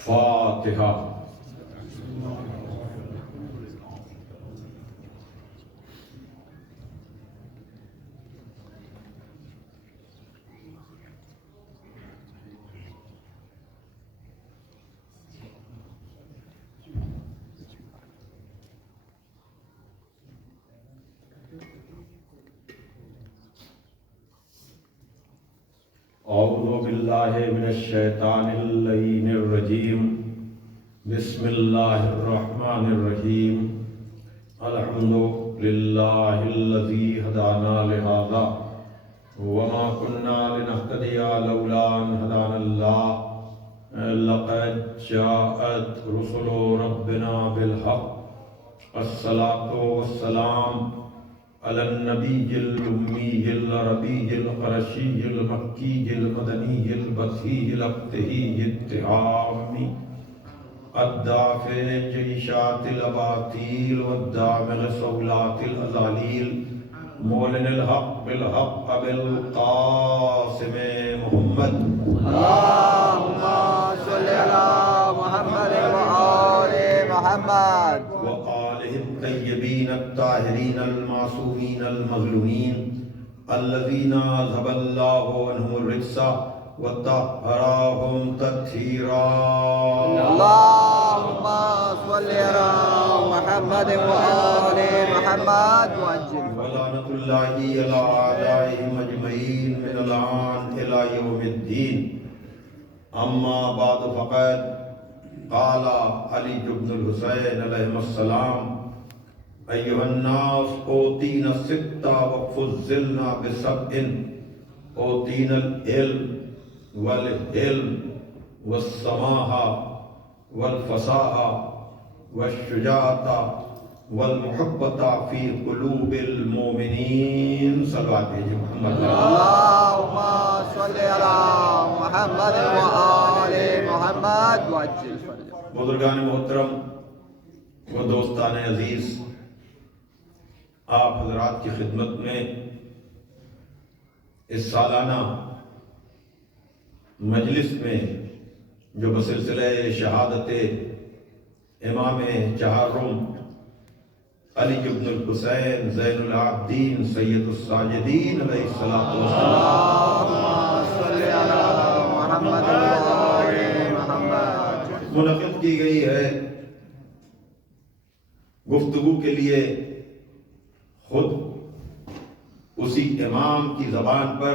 فاتحہ۔ اعوذ باللہ من الشیطان اللعین الرجیم، بسم اللہ الرحمن الرحیم، الحمد للہ الذی ہدانا لہذا وما كنا لنهتدی لولا ان ہدانا اللہ، لقد جاءت رسل ربنا بالحق، الصلاة والسلام علی النبی الأمی العربی القرشی المکی المدنی البصری الابتہی التہامی الدافع جیشات الاباطیل والدامغ صولات الازالیل، مولن الحق بالحق ابی القاسم محمد اللہم صلی علی محمد وآل محمد وآلہ الطیبین الطاہرین المعصومین المظلومین الذین اذھب اللہ عنہم الرجس وطہرہم تطہیرا۔ اللہم صلی علی محمد وآل محمد وعجل ولعنۃ اللہ علی اعدائہم اجمعین من الآن الی یوم الدین، اما بعد فقد قال علی بن الحسین علیہ السلام ایھا الناس اوتینا ستہ وفضلنا بسبع، اوتینا العلم والحلم والسماحہ والفصاحہ والشجاعۃ والمحبۃ فی قلوب المؤمنین۔ صلوات بھیجئے محمد۔ اللہم صلی علی محمد وآل محمد وعجل فرجہ۔ بزرگان محترم و دوستان عزیز، آپ حضرات کی خدمت میں اس سالانہ مجلس میں جو بسلسلہ شہادت امام چہارم علی بن الحسین زین العابدین سید الساجدین علیہ الصلوۃ والسلام اللہم صلی علی محمد وآل محمد منعقد کی گئی ہے، گفتگو کے لیے خود اسی امام کی زبان پر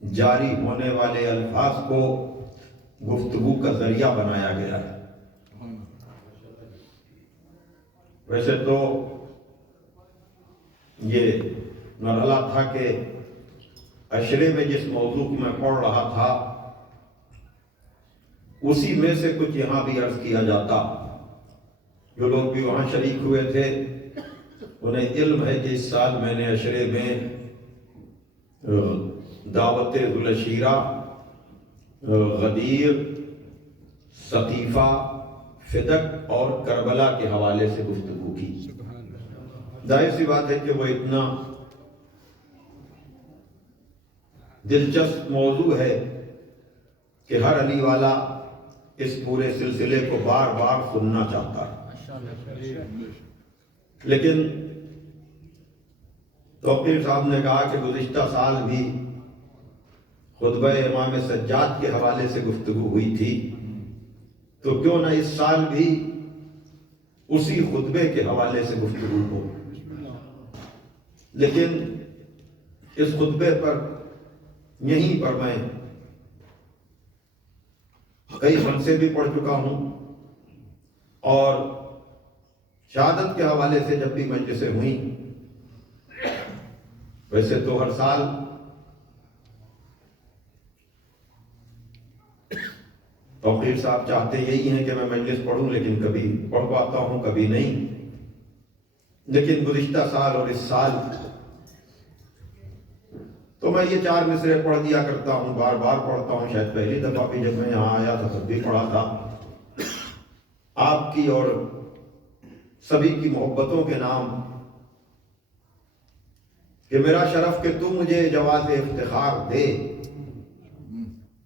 جاری ہونے والے الفاظ کو گفتگو کا ذریعہ بنایا گیا ہے۔ ویسے تو یہ مرحلہ تھا کہ عشرے میں جس موضوع کو میں پڑھ رہا تھا اسی میں سے کچھ یہاں بھی عرض کیا جاتا۔ جو لوگ بھی وہاں شریک ہوئے تھے انہیں علم ہے کہ اس سال میں نے عشرے میں دعوت ذوالعشیرہ، غدیر، سقیفہ، فدق اور کربلا کے حوالے سے گفتگو کی۔ ظاہر سی بات ہے کہ وہ اتنا دلچسپ موضوع ہے کہ ہر علی والا اس پورے سلسلے کو بار بار سننا چاہتا ہے، لیکن توقیر صاحب نے کہا کہ گزشتہ سال بھی خطبہ امام سجاد کے حوالے سے گفتگو ہوئی تھی، تو کیوں نہ اس سال بھی اسی خطبے کے حوالے سے گفتگو ہو۔ لیکن اس خطبے پر یہیں پر میں کئی خمسے بھی پڑھ چکا ہوں، اور شہادت کے حوالے سے جب بھی مجلسیں ہوئیں، ویسے تو ہر سال توقیر صاحب چاہتے یہی ہیں کہ میں مجلس پڑھوں، لیکن کبھی پڑھ پاتا ہوں کبھی نہیں۔ لیکن گزشتہ سال اور اس سال تو میں یہ 4 مصرے پڑھ دیا کرتا ہوں، بار بار پڑھتا ہوں۔ شاید پہلی دفعہ بھی جب میں یہاں آیا تھا تب بھی پڑھا تھا۔ آپ کی اور سبھی کی محبتوں کے نام کہ میرا شرف کہ تو مجھے جواز افتخار دے،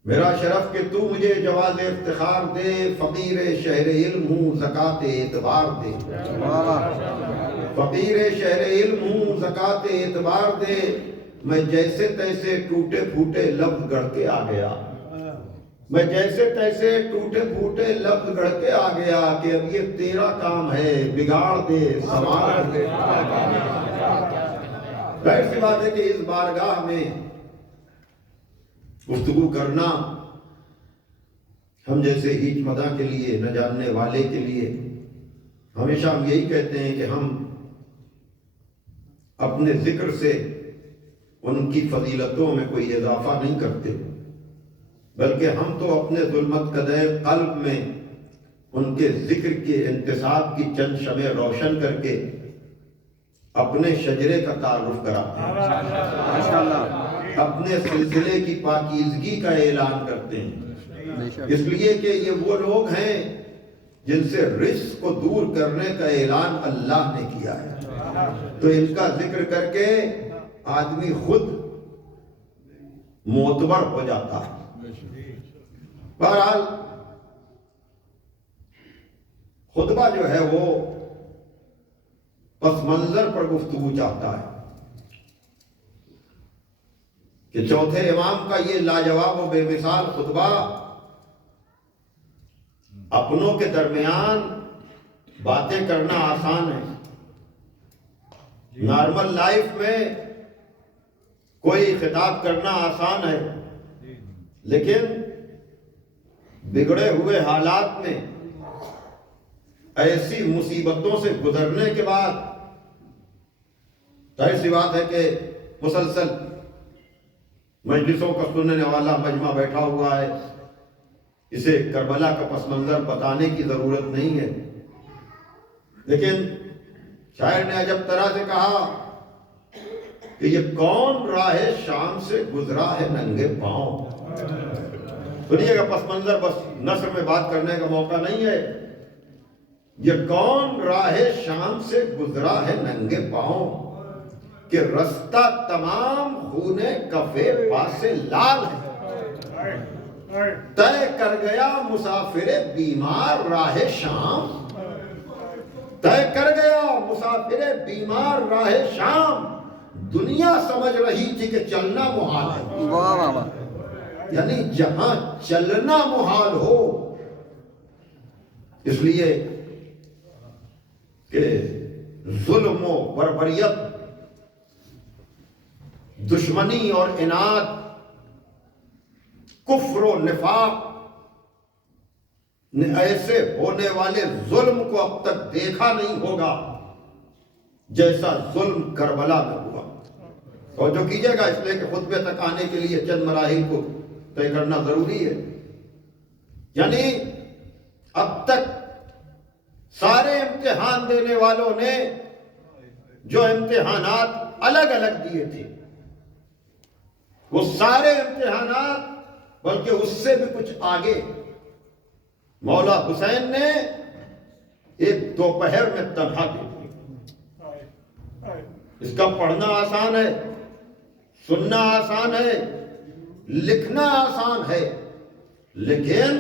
میرا شرف کہ تو مجھے جواز افتخار دے، فقیر شہر علم ہوں زکوٰۃ اعتبار دے، فقیر شہر علم ہوں زکوٰۃ اعتبار دے، میں جیسے تیسے ٹوٹے پھوٹے لفظ گڑھ کے آ گیا، میں جیسے تیسے ٹوٹے پھوٹے لفظ گڑھ کے آ گیا کہ اب یہ تیرا کام ہے، بگاڑ دے سنوار دے۔ ظاہر سی بات ہے کہ اس بارگاہ میں گفتگو کرنا ہم جیسے ہیچ مداح کے لیے، نہ جاننے والے کے لیے، ہمیشہ ہم یہی کہتے ہیں کہ ہم اپنے ذکر سے ان کی فضیلتوں میں کوئی اضافہ نہیں کرتے، بلکہ ہم تو اپنے ظلمت کدے قلب میں ان کے ذکر کے انتصاب کی چند شمع روشن کر کے اپنے شجرے کا تعارف کراتے ہیں، ماشاءاللہ اپنے سلسلے کی پاکیزگی کا اعلان کرتے ہیں، اس لیے کہ یہ وہ لوگ ہیں جن سے رزق کو دور کرنے کا اعلان اللہ نے کیا ہے، تو ان کا ذکر کر کے آدمی خود معتبر ہو جاتا ہے۔ بہرحال خطبہ جو ہے وہ پس منظر پر گفتگو چاہتا ہے کہ چوتھے امام کا یہ لاجواب و بے مثال خطبہ اپنوں کے درمیان باتیں کرنا آسان ہے، نارمل لائف میں کوئی خطاب کرنا آسان ہے، لیکن بگڑے ہوئے حالات میں ایسی مصیبتوں سے گزرنے کے بعد ظاہر سی بات ہے کہ مسلسل مجلسوں کا سننے والا مجمع بیٹھا ہوا ہے، اسے کربلا کا پس منظر بتانے کی ضرورت نہیں ہے، لیکن شاعر نے عجب طرح سے کہا کہ یہ کون راہ شام سے گزرا ہے ننگے پاؤں۔ سنیے گا، پس منظر بس نثر میں بات کرنے کا موقع نہیں ہے، یہ کون راہ شام سے گزرا ہے ننگے پاؤں، کہ رستہ تمام خونے کفے پاسے لال ہے، طے کر گیا مسافر بیمار راہ شام، طے کر گیا مسافر بیمار راہ شام، دنیا سمجھ رہی تھی کہ چلنا محال ہے، یعنی جہاں چلنا محال ہو، اس لیے کہ ظلم و بربریت، دشمنی اور عناد، کفر و نفاق نے ایسے ہونے والے ظلم کو اب تک دیکھا نہیں ہوگا جیسا ظلم کربلا میں ہوا۔ توجہ کیجئے گا، اس لیے کہ خطبے تک آنے کے لیے چند مراحل کو طے کرنا ضروری ہے۔ یعنی اب تک سارے امتحان دینے والوں نے جو امتحانات الگ الگ دیے تھے، وہ سارے امتحانات بلکہ اس سے بھی کچھ آگے مولا حسین نے ایک دوپہر میں تنہا دے دی۔ اس کا پڑھنا آسان ہے، سننا آسان ہے، لکھنا آسان ہے، لیکن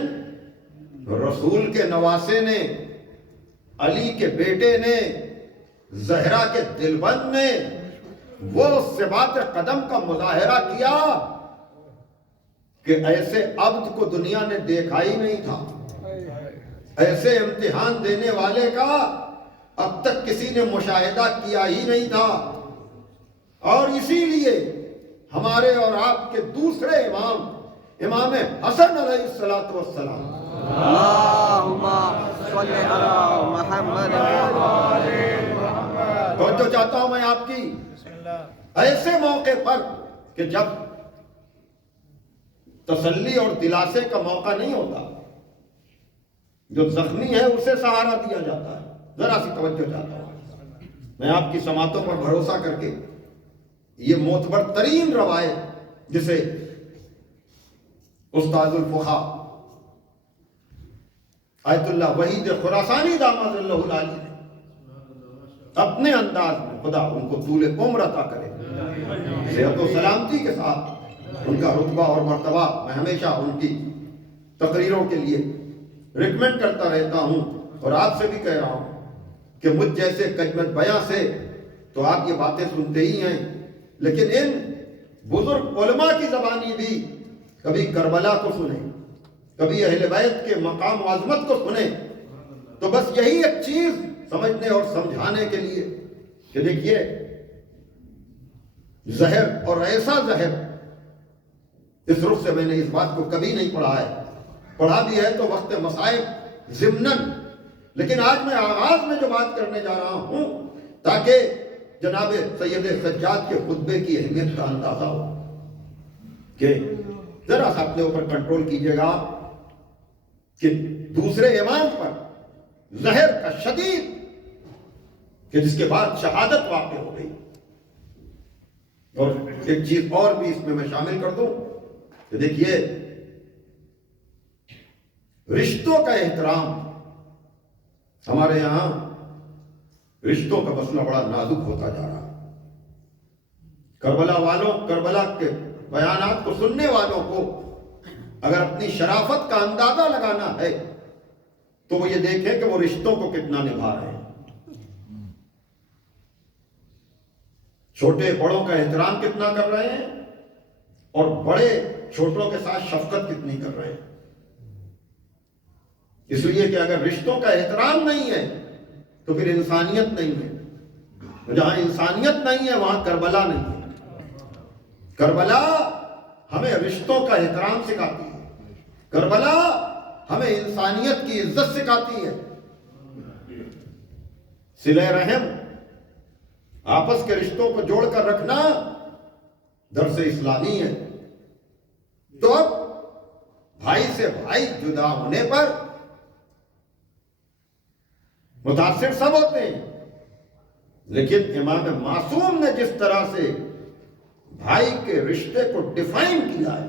رسول کے نواسے نے، علی کے بیٹے نے، زہرا کے دلبند نے وہ ثبات قدم کا مظاہرہ کیا کہ ایسے عبد کو دنیا نے دیکھا ہی نہیں تھا، ایسے امتحان دینے والے کا اب تک کسی نے مشاہدہ کیا ہی نہیں تھا، اور اسی لیے ہمارے اور آپ کے دوسرے امام، امام حسن علیہ السلام، اللہم صلی علی محمد توجہ چاہتا ہوں میں آپ کی ایسے موقع پر کہ جب تسلی اور دلاسے کا موقع نہیں ہوتا، جو زخمی ہے اسے سہارا دیا جاتا ہے۔ ذرا سی توجہ چاہتا ہوں میں آپ کی سماعتوں پر بھروسہ کر کے، یہ معتبر ترین روایت جسے استاد الفقہا آیت اللہ وحید خراسانی داماد اللہ العالی نے اپنے انداز میں، خدا ان کو طول عمر عطا کرے، صحت و سلامتی کے ساتھ ان کا رتبہ اور مرتبہ میں ہمیشہ ان کی تقریروں کے لیے ریکمینڈ کرتا رہتا ہوں، اور آپ سے بھی کہہ رہا ہوں کہ مجھ جیسے کجمت بیاں سے تو آپ یہ باتیں سنتے ہی ہیں، لیکن ان بزرگ علماء کی زبانی بھی کبھی کربلا کو سنیں، کبھی اہل بیت کے مقام و عظمت کو سنیں، تو بس یہی ایک چیز سمجھنے اور سمجھانے کے لیے کہ دیکھیے زہر، اور ایسا زہر اس رخ سے میں نے اس بات کو کبھی نہیں پڑھا ہے، پڑھا بھی ہے تو وقت مصائب ضمناً، لیکن آج میں آغاز میں جو بات کرنے جا رہا ہوں تاکہ جناب سید سجاد کے خطبے کی اہمیت کا اندازہ ہو، کہ ذرا سا اپنے اوپر کنٹرول کیجئے گا کہ دوسرے امام پر زہر کا شدید، کہ جس کے بعد شہادت واقع ہو گئی۔ اور ایک چیز اور بھی اس میں شامل کر دوں کہ دیکھیے رشتوں کا احترام، ہمارے یہاں رشتوں کا مسئلہ بڑا نازک ہوتا جا رہا ہے۔ کربلا والوں، کربلا کے بیانات کو سننے والوں کو اگر اپنی شرافت کا اندازہ لگانا ہے تو وہ یہ دیکھیں کہ وہ رشتوں کو کتنا نبھا رہے ہیں، چھوٹے بڑوں کا احترام کتنا کر رہے ہیں، اور بڑے چھوٹوں کے ساتھ شفقت کتنی کر رہے ہیں۔ اس لیے کہ اگر رشتوں کا احترام نہیں ہے تو پھر انسانیت نہیں ہے، جہاں انسانیت نہیں ہے وہاں کربلا نہیں ہے۔ کربلا ہمیں رشتوں کا احترام سکھاتی ہے، کربلا ہمیں انسانیت کی عزت سکھاتی ہے۔ صلہ رحم، آپس کے رشتوں کو جوڑ کر رکھنا درس اسلامی ہے۔ تو اب بھائی سے بھائی جدا ہونے پر متاثر سب ہوتے ہیں، لیکن امام معصوم نے جس طرح سے بھائی کے رشتے کو ڈیفائن کیا ہے،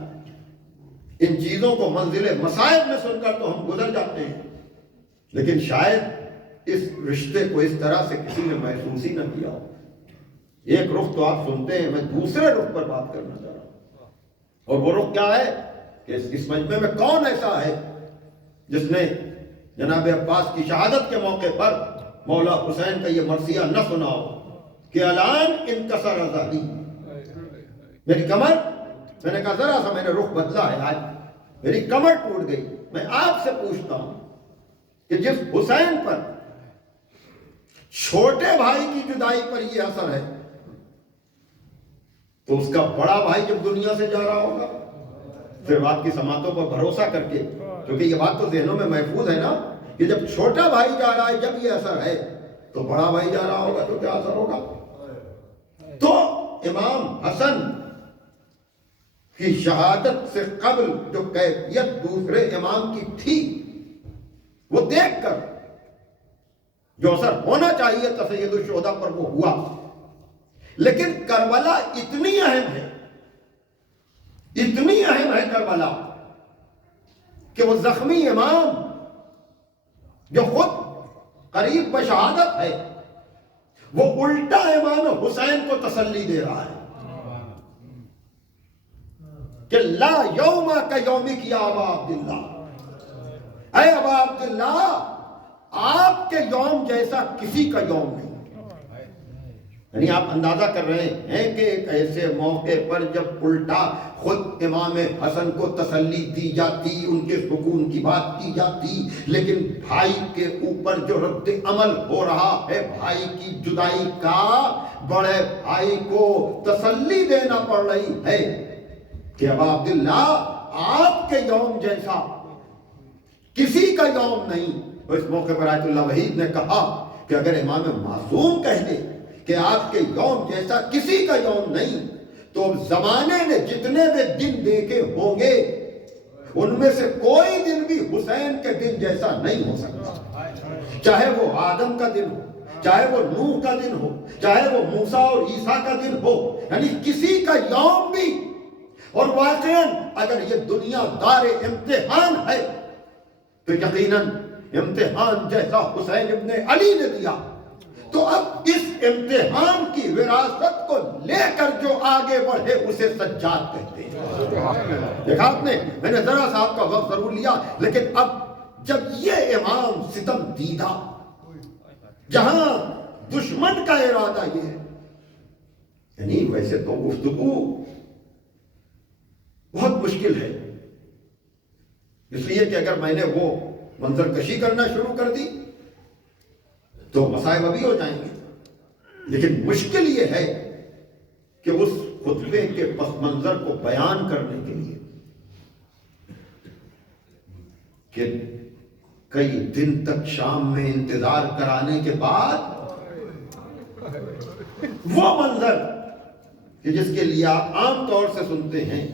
ان چیزوں کو منزل مصائب میں سن کر تو ہم گزر جاتے ہیں، لیکن شاید اس رشتے کو اس طرح سے کسی نے محسوس ہی نہ کیا ہو۔ ایک رخ تو آپ سنتے ہیں، میں دوسرے رخ پر بات کرنا چاہ رہا ہوں، اور وہ رخ کیا ہے کہ اس مجمع میں کون ایسا ہے جس نے جناب عباس کی شہادت کے موقع پر مولا حسین کا یہ مرثیہ نہ سنا ہو کہ الان انکسر ظہری، میری کمر، میں نے کہا ذرا سا میں نے رخ بدلا ہے، آج میری کمر ٹوٹ گئی۔ میں آپ سے پوچھتا ہوں کہ جس حسین پر چھوٹے بھائی کی جدائی پر یہ اثر ہے تو اس کا بڑا بھائی جب دنیا سے جا رہا ہوگا پھر بات کی سماعتوں پر بھروسہ کر کے، کیونکہ یہ بات تو ذہنوں میں محفوظ ہے نا کہ جب چھوٹا بھائی جا رہا ہے جب یہ اثر ہے تو بڑا بھائی جا رہا ہوگا تو کیا اثر ہوگا۔ تو امام حسن کی شہادت سے قبل جو کیفیت دوسرے امام کی تھی وہ دیکھ کر جو اثر ہونا چاہیے تھا سید الشہداء پر وہ ہوا، لیکن کربلا اتنی اہم ہے، اتنی اہم ہے کربلا کہ وہ زخمی امام جو خود قریب بشہادت ہے وہ الٹا امام حسین کو تسلی دے رہا ہے کہ لا یوم کا یومک یا ابا عبداللہ، اے ابا عبداللہ آپ کے یوم جیسا کسی کا یوم نہیں۔ یعنی آپ اندازہ کر رہے ہیں کہ ایک ایسے موقع پر جب الٹا خود امام حسن کو تسلی دی جاتی، ان کے سکون کی بات کی جاتی، لیکن بھائی کے اوپر جو رد عمل ہو رہا ہے بھائی کی جدائی کا، بڑے بھائی کو تسلی دینا پڑ رہی ہے کہ ابا عبداللہ آپ کے یوم جیسا کسی کا یوم نہیں۔ اور اس موقع پر آیت اللہ وحید نے کہا کہ اگر امام معصوم کہہ دے کہ آپ کے یوم جیسا کسی کا یوم نہیں تو زمانے نے جتنے بھی دن دیکھے ہوں گے ان میں سے کوئی دن بھی حسین کے دن جیسا نہیں ہو سکتا، چاہے وہ آدم کا دن ہو، چاہے وہ نوح کا دن ہو، چاہے وہ موسیٰ اور عیسیٰ کا دن ہو، یعنی کسی کا یوم بھی۔ اور واقعاً اگر یہ دنیا دار امتحان ہے تو یقیناً امتحان جیسا حسین ابن علی نے دیا، تو اب اس امتحان کی وراثت کو لے کر جو آگے بڑھے اسے سجاد کہتے ہیں۔ دیکھا آپ نے، میں نے ذرا سا آپ کا وقت ضرور لیا، لیکن اب جب یہ امام ستم دیدہ، جہاں دشمن کا ارادہ یہ ہے، یعنی ویسے تو گفتگو بہت مشکل ہے، اس لیے کہ اگر میں نے وہ منظر کشی کرنا شروع کر دی تو مصائب ابھی ہو جائیں گے، لیکن مشکل یہ ہے کہ اس خطبے کے پس منظر کو بیان کرنے کے لیے کہ کئی دن تک شام میں انتظار کرانے کے بعد وہ منظر کہ جس کے لیے آپ عام طور سے سنتے ہیں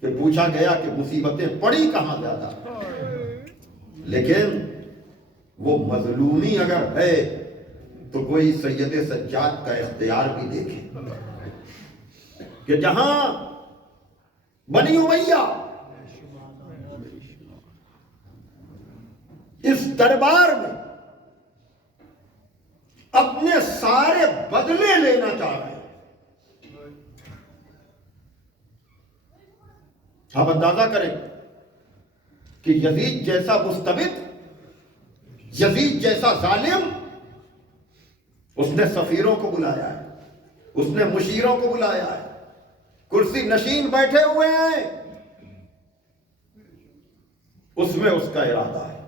کہ پوچھا گیا کہ مصیبتیں پڑی کہاں زیادہ، لیکن وہ مظلومی اگر ہے تو کوئی سید سجاد کا اختیار بھی دیکھے کہ جہاں بنی امیہ اس دربار میں اپنے سارے بدلے لینا چاہ رہے ہیں، آپ اندازہ کریں کہ یزید جیسا مستبد، یزید جیسا ظالم، اس نے سفیروں کو بلایا ہے، اس نے مشیروں کو بلایا ہے، کرسی نشین بیٹھے ہوئے ہیں، اس میں اس کا ارادہ ہے،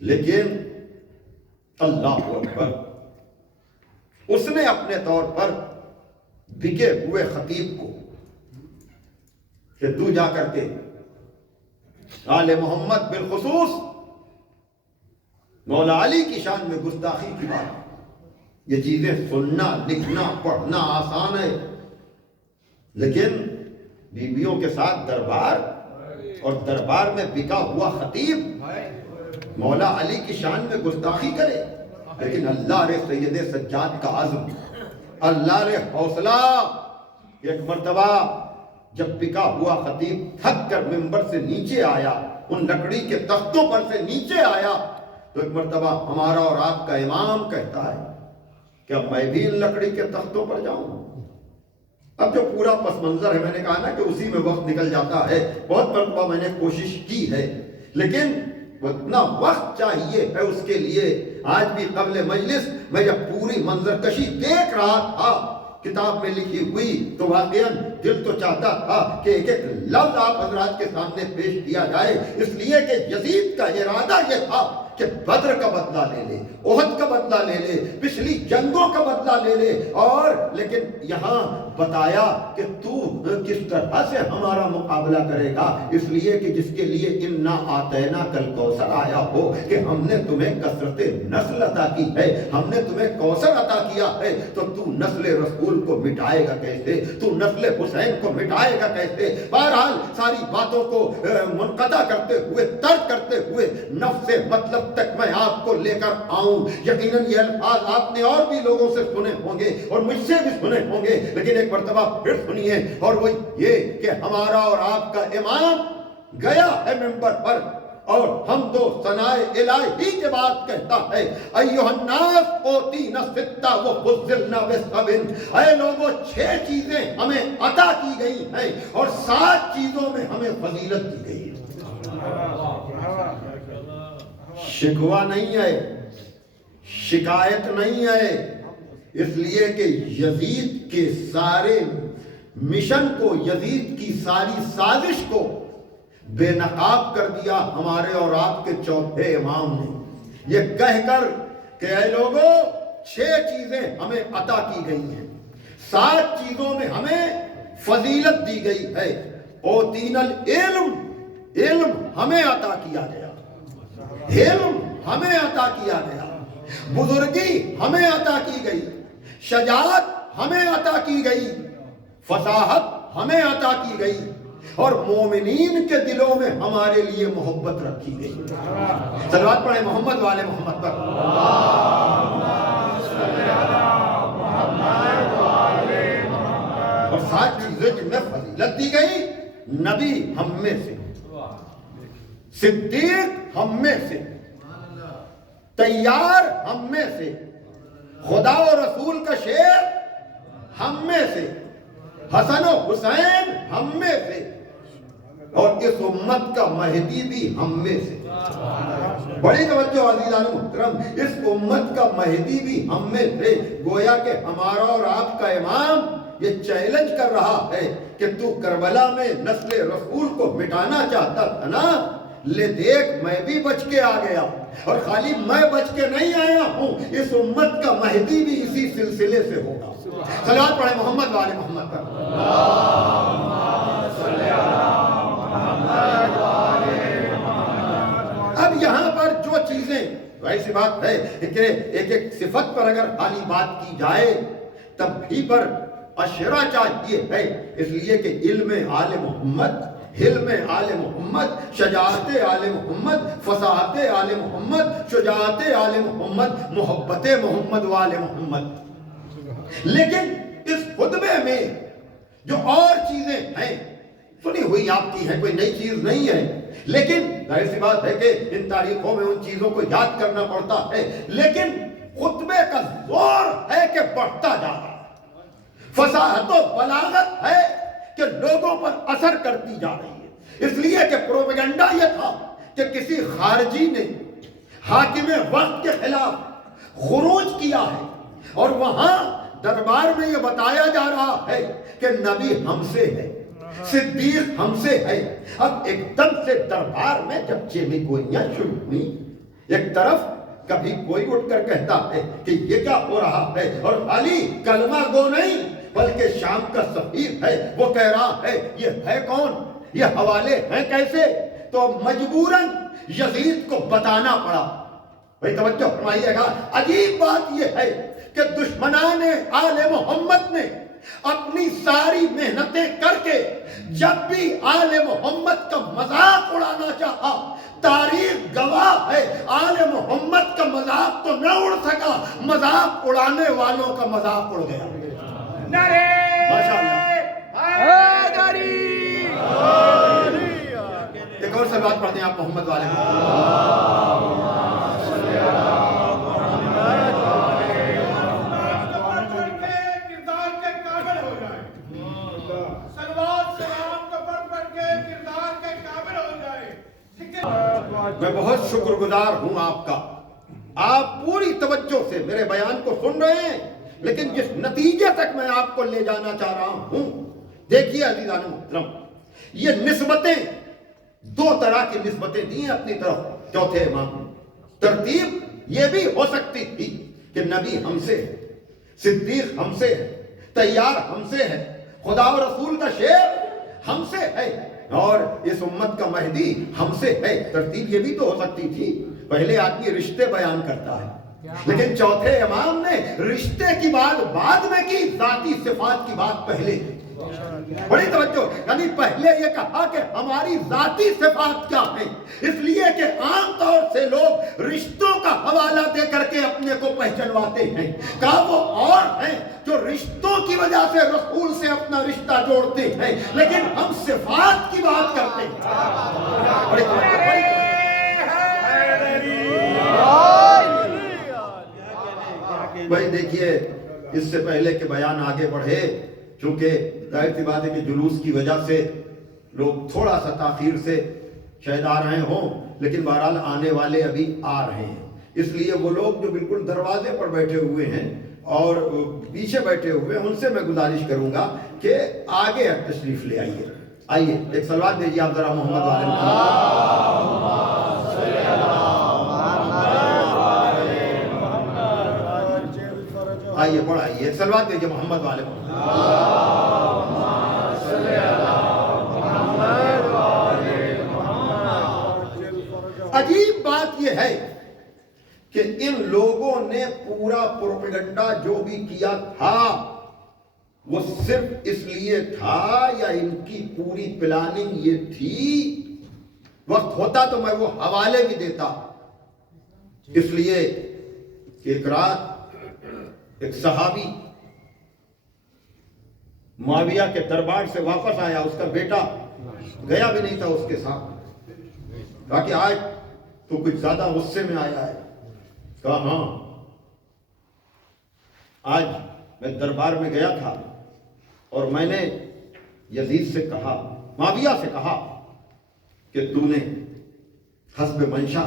لیکن اللہ اکبر، اس نے اپنے طور پر بکے ہوئے خطیب کو کہ تو جا کر کے آل محمد بالخصوص مولا علی کی شان میں گستاخی کی بات، یہ چیزیں سننا، لکھنا، پڑھنا آسان ہے، لیکن بیویوں کے ساتھ دربار اور دربار میں بکا ہوا خطیب مولا علی کی شان میں گستاخی کرے، لیکن اللہ رے سید سجاد کا عزم، اللہ رے حوصلہ، ایک مرتبہ جب بکا ہوا خطیب تھک کر منبر سے نیچے آیا، ان لکڑی کے تختوں پر سے نیچے آیا، تو ایک مرتبہ ہمارا اور آپ کا امام کہتا ہے کہ اب میں بھی ان لکڑی کے تختوں پر جاؤں۔ اب جو پورا پس منظر ہے، میں نے کہا نا کہ اسی میں وقت نکل جاتا ہے، بہت مرتبہ میں نے کوشش کی ہے، لیکن اتنا وقت چاہیے ہے اس کے لیے۔ آج بھی قبل مجلس میں جب پوری منظر کشی دیکھ رہا تھا کتاب میں لکھی ہوئی، تو واقعاً دل تو چاہتا تھا کہ ایک ایک لفظ آپ حضرات کے سامنے پیش کیا جائے، اس لیے کہ یزید کا ارادہ یہ تھا کہ بدر کا بدلہ لے لے، احد کا بدلہ لے لے، پچھلی جنگوں کا بدلہ لے لے، اور لیکن یہاں بتایا کہ تو کس طرح سے ہمارا مقابلہ کرے گا، اس لیے کہ جس کے لیے انا آتینا کل کوثر آیا ہو کہ ہم نے تمہیں کثرت نسل عطا کی ہے، ہم نے تمہیں کوثر عطا کیا ہے، تو تو نسل رسول کو مٹائے گا کیسے، تو نسل حسین کو مٹائے گا کیسے۔ بہرحال ساری باتوں کو منقطع کرتے ہوئے، ترک کرتے ہوئے نفس مطلب تک میں آپ کو لے کر آؤں۔ یقیناً یہ الفاظ آپ نے اور بھی لوگوں سے سنے ہوں گے اور مجھ سے بھی سنے ہوں گے، لیکن ایک مرتبہ پھر سنیے، اور وہ یہ کہ ہمارا اور آپ کا امام گیا ہے منبر پر اور حمد و ثناء الہی کے بعد کہتا ہے ایھا الناس اوتینا ستہ وفضلنا بسبع، اے لوگوں 6 چیزیں ہمیں عطا کی گئی ہیں اور 7 چیزوں میں ہمیں فضیلت دی گئی ہے۔ شکوہ نہیں ہے، شکایت نہیں ہے، اس لیے کہ یزید کے سارے مشن کو، یزید کی ساری سازش کو بے نقاب کر دیا ہمارے اور آپ کے چوتھے امام نے، یہ کہہ کر کہ اے لوگوں 6 چیزیں ہمیں عطا کی گئی ہیں، 7 چیزوں میں ہمیں فضیلت دی گئی ہے۔ اوتینا العلم، علم ہمیں عطا کیا گیا، علم ہمیں عطا کیا گیا، بزرگی ہمیں عطا کی گئی، شجاعت ہمیں عطا کی گئی، فصاحت ہمیں عطا کی گئی، اور مومنین کے دلوں میں ہمارے لیے محبت رکھی گئی۔ صلوات پڑھیں محمد والے محمد پر۔ اور 7 چیزیں جن میں فضیلت دی گئی، نبی ہم میں سے، صدیق ہم میں سے، تیار ہم میں سے، خدا و رسول کا شعر ہم میں سے، حسن و حسین ہم میں سے، اور اس امت کا مہدی بھی ہم میں سے۔ بڑی توجہ عزیزان محترم، اس امت کا مہدی بھی ہم میں سے۔ گویا کہ ہمارا اور آپ کا امام یہ چیلنج کر رہا ہے کہ تو کربلا میں نسل رسول کو مٹانا چاہتا تھا نا، لے دیکھ میں بھی بچ کے آ گیا، اور خالی میں بچ کے نہیں آیا ہوں، اس امت کا مہدی بھی اسی سلسلے سے ہوگا۔ صلوات پڑھیں محمد والے محمد پر۔ اب یہاں پر جو چیزیں، ایسی بات ہے کہ ایک ایک صفت پر اگر خالی بات کی جائے تب بھی پر اشرا چاہیے ہے، اس لیے کہ علم آل محمد، حلم آل محمد، شجاعت آل محمد، فصاحت آل محمد، شجاعت آل محمد، محبت محمد وآل محمد۔ لیکن اس خطبے میں جو اور چیزیں ہیں سنی ہوئی آپ کی ہیں، کوئی نئی چیز نہیں ہے، لیکن ظاہر سی بات ہے کہ ان تاریخوں میں ان چیزوں کو یاد کرنا پڑتا ہے، لیکن خطبے کا زور ہے کہ بڑھتا جا رہا ہے، فصاحت و بلاغت ہے کہ لوگوں پر اثر کرتی جا رہی ہے۔ اس لیے کہ پروپیگنڈا یہ تھا کہ کسی خارجی نے حاکم وقت کے خلاف خروج کیا ہے، اور وہاں دربار میں یہ بتایا جا رہا ہے کہ نبی ہم سے ہے، صدیق ہم سے ہے۔ اب ایک دم سے دربار میں جب چیمی گوئیاں شروع ہوئی، ایک طرف کبھی کوئی اٹھ کر کہتا ہے کہ یہ کیا ہو رہا ہے، اور علی کلمہ گو نہیں بلکہ شام کا سفیر ہے، وہ کہہ رہا ہے یہ ہے کون، یہ حوالے ہیں کیسے، تو مجبوراً یزید کو بتانا پڑا۔ بھئی توجہ فرمائیے گا، عجیب بات یہ ہے کہ دشمنان آل محمد نے اپنی ساری محنتیں کر کے جب بھی آل محمد کا مذاق اڑانا چاہا، تاریخ گواہ ہے آل محمد کا مذاق تو نہ اڑ سکا، مذاق اڑانے والوں کا مذاق اڑ گیا۔ ماشاءاللہ۔ ایک اور صلوات پڑھتے ہیں آپ محمد والے میں بہت شکر گزار ہوں آپ کا، آپ پوری توجہ سے میرے بیان کو سن رہے ہیں، لیکن جس نتیجے تک میں آپ کو لے جانا چاہ رہا ہوں، دیکھیے عزیزان محترم، یہ نسبتیں دو طرح کی نسبتیں دی ہیں اپنی طرف چوتھے امام نے۔ ترتیب یہ بھی ہو سکتی تھی کہ نبی ہم سے ہے، صدیق ہم سے ہے، تیار ہم سے ہے، خدا و رسول کا شعر ہم سے ہے، اور اس امت کا مہدی ہم سے ہے۔ ترتیب یہ بھی تو ہو سکتی تھی، پہلے آدمی رشتے بیان کرتا ہے، لیکن چوتھے امام نے رشتے کی بات بعد میں کی، ذاتی صفات کی بات پہلے کی۔ بڑی توجہ، یعنی پہلے یہ کہا کہ ہماری ذاتی صفات کیا ہیں، اس لیے کہ عام طور سے لوگ رشتوں کا حوالہ دے کر کے اپنے کو پہچنواتے ہیں، کہا وہ اور ہیں جو رشتوں کی وجہ سے رسول سے اپنا رشتہ جوڑتے ہیں، لیکن ہم صفات کی بات کرتے ہیں۔ بڑی توجہ، بھائی دیکھیے، اس سے پہلے کہ بیان آگے بڑھے، چونکہ ظاہر سی بات ہے کہ جلوس کی وجہ سے لوگ تھوڑا سا تاخیر سے شاید آ رہے ہوں، لیکن بہرحال آنے والے ابھی آ رہے ہیں، اس لیے وہ لوگ جو بالکل دروازے پر بیٹھے ہوئے ہیں اور پیچھے بیٹھے ہوئے ہیں، ان سے میں گزارش کروں گا کہ آگے تشریف لے آئیے۔ آئیے ایک صلوات دیجیے آپ ذرا محمد والے آئیے پڑھائیے، ایک صلوات دیجیے محمد والے عجیب بات یہ ہے کہ ان لوگوں نے پورا پروپیگنڈا جو بھی کیا تھا وہ صرف اس لیے تھا، یا ان کی پوری پلاننگ یہ تھی، وقت ہوتا تو میں وہ حوالے بھی دیتا، اس لیے کہ ایک رات ایک صحابی معاویہ کے دربار سے واپس آیا، اس کا بیٹا گیا بھی نہیں تھا اس کے ساتھ، کہا کہ آج تو کچھ زیادہ غصے میں آیا ہے، کہا ہاں، آج میں دربار میں گیا تھا اور میں نے یزید سے کہا، معاویہ سے کہا کہ تو نے حسب منشا